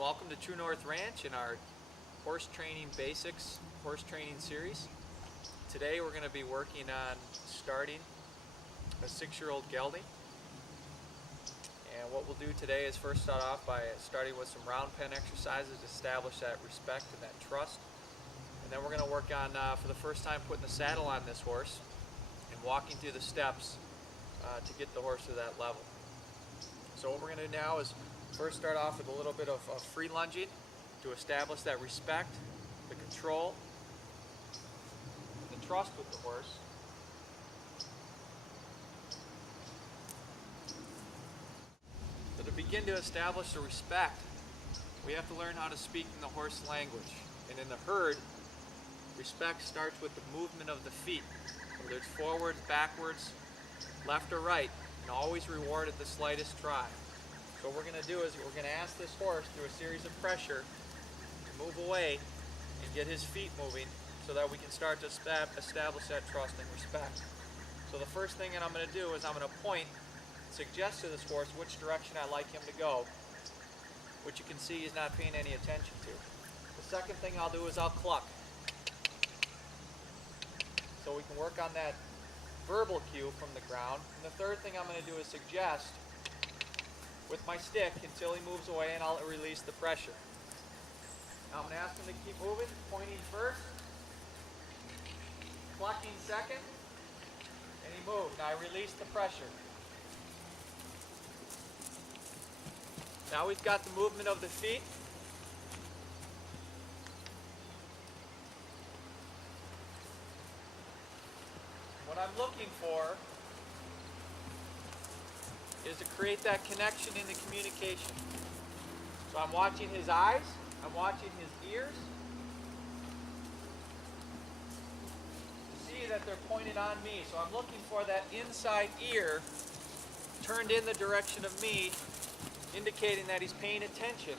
welcome to True North Ranch in our horse training basics, horse training series. Today we're going to be working on starting a 6-year-old gelding. And what we'll do today is first start off by starting with some round pen exercises to establish that respect and that trust. And then we're going to work on, for the first time, putting the saddle on this horse and walking through the steps to get the horse to that level. So what we're going to do now is first start off with a little bit of free lunging to establish that respect, the control, the trust with the horse. So to begin to establish the respect, we have to learn how to speak in the horse language. And in the herd, respect starts with the movement of the feet, whether it's forwards, backwards, left or right, and always reward at the slightest try. So what we're going to do is we're going to ask this horse through a series of pressure to move away and get his feet moving so that we can start to establish that trust and respect. So the first thing that I'm going to do is I'm going to point, suggest to this horse which direction I like him to go, which you can see he's not paying any attention to. The second thing I'll do is I'll cluck. So we can work on that verbal cue from the ground. And the third thing I'm going to do is suggest with my stick until he moves away, and I'll release the pressure. Now I'm going to ask him to keep moving, pointing first, clucking second, and he moved. Now I release the pressure. Now we've got the movement of the feet. What I'm looking for is to create that connection in the communication. So I'm watching his eyes, I'm watching his ears, to see that they're pointed on me. So I'm looking for that inside ear turned in the direction of me, indicating that he's paying attention,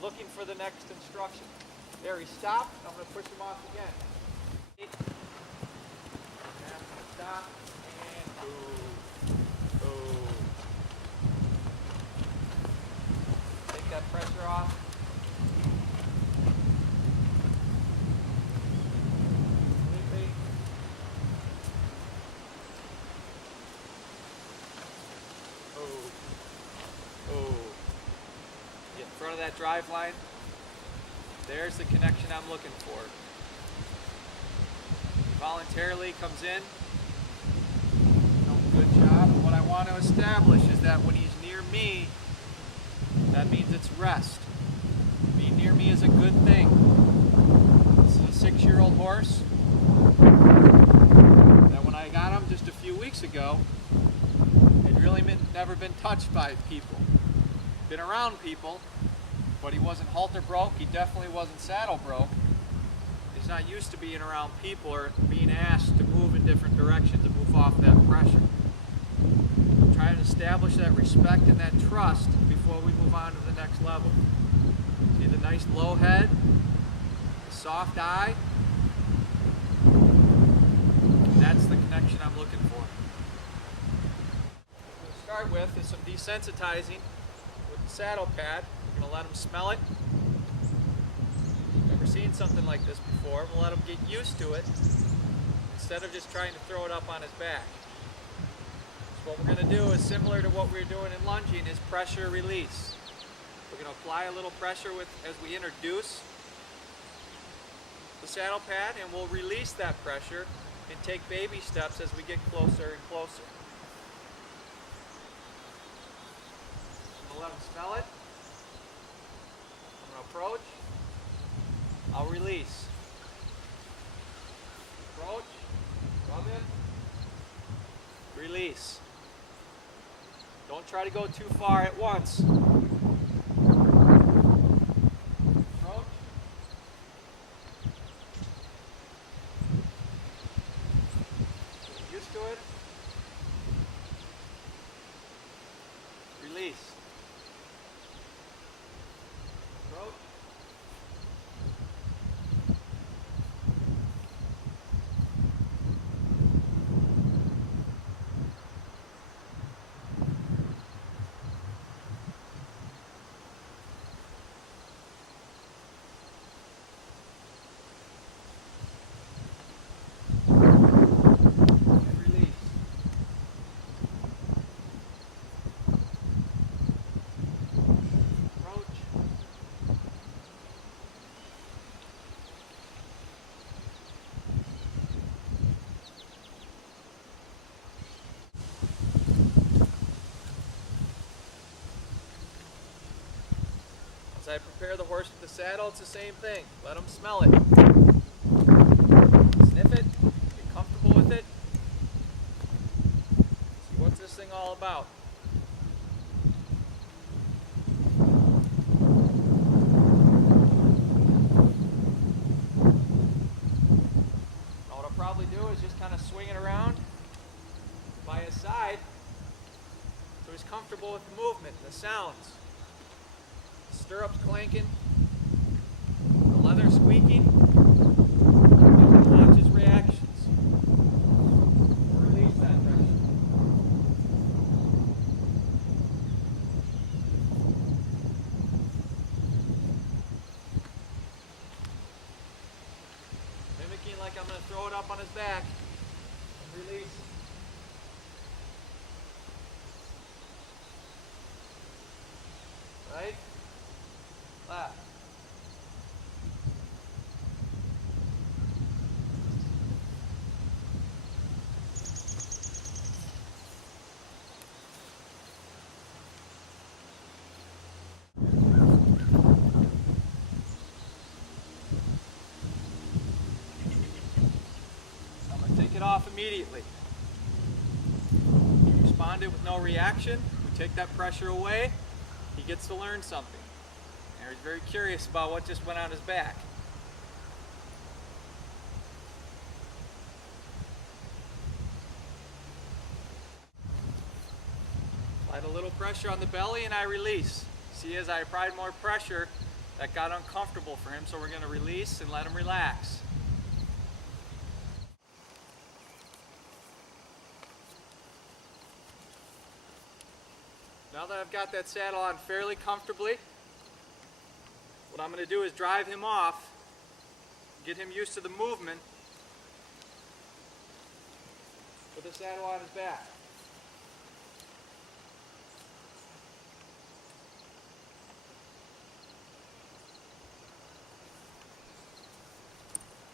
looking for the next instruction. There, he stopped. I'm going to push him off again. Stop and move. Move. Take that pressure off. Completely. Get in front of that drive line. There's the connection I'm looking for. He voluntarily comes in. Good job. And what I want to establish is that when he's near me, that means it's rest. Being near me is a good thing. This is a 6-year-old horse that when I got him just a few weeks ago, had really never been touched by people. Been around people, but he wasn't halter broke. He definitely wasn't saddle broke. He's not used to being around people or being asked to move in different directions to move off that pressure. Trying to establish that respect and that trust before we move on to the next level. See the nice low head, the soft eye. That's the connection I'm looking for. What we'll start with is some desensitizing with the saddle pad. We're going to let him smell it. Never seen something like this before. We'll let him get used to it instead of just trying to throw it up on his back. What we're going to do is similar to what we're doing in lunging is pressure release. We're going to apply a little pressure as we introduce the saddle pad, and we'll release that pressure and take baby steps as we get closer and closer. I'm going to let him smell it. I'm going to approach. I'll release. Approach. Rub in. Release. Don't try to go too far at once. Approach. Get used to it. Release. Approach. I prepare the horse with the saddle, it's the same thing. Let him smell it. Sniff it. Get comfortable with it. See what's this thing all about. Now what I'll probably do is just kind of swing it around by his side so he's comfortable with the movement and the sounds. The stirrups clanking, the leather squeaking. Watch his reactions. Release that pressure. Mimicking like I'm going to throw it up on his back. Release. Right? Left. I'm going to take it off immediately. He responded with no reaction. We take that pressure away. He gets to learn something. And he's very curious about what just went on his back. Apply a little pressure on the belly and I release. See, as I applied more pressure, that got uncomfortable for him, so we're going to release and let him relax. Now that I've got that saddle on fairly comfortably, what I'm going to do is drive him off, get him used to the movement with the saddle on his back.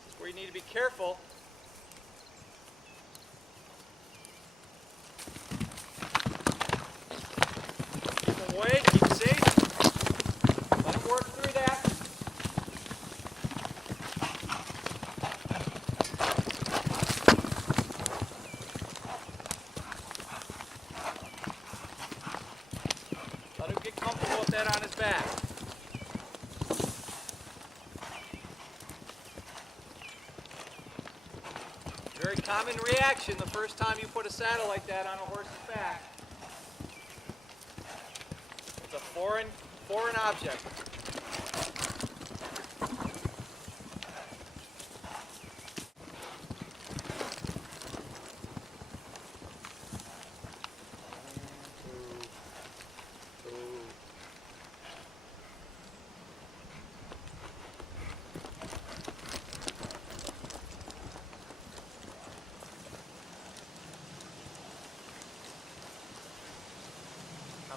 This is where you need to be careful. Away, keep safe. Let him work through that. Let him get comfortable with that on his back. Very common reaction the first time you put a saddle like that on a horse's back. It's a foreign object.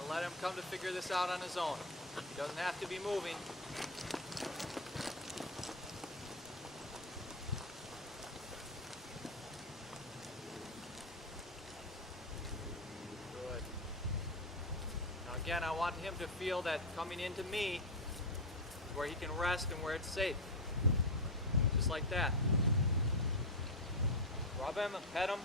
Let him come to figure this out on his own. He doesn't have to be moving. Good. Now again, I want him to feel that coming into me is where he can rest and where it's safe. Just like that. Rub him and pet him.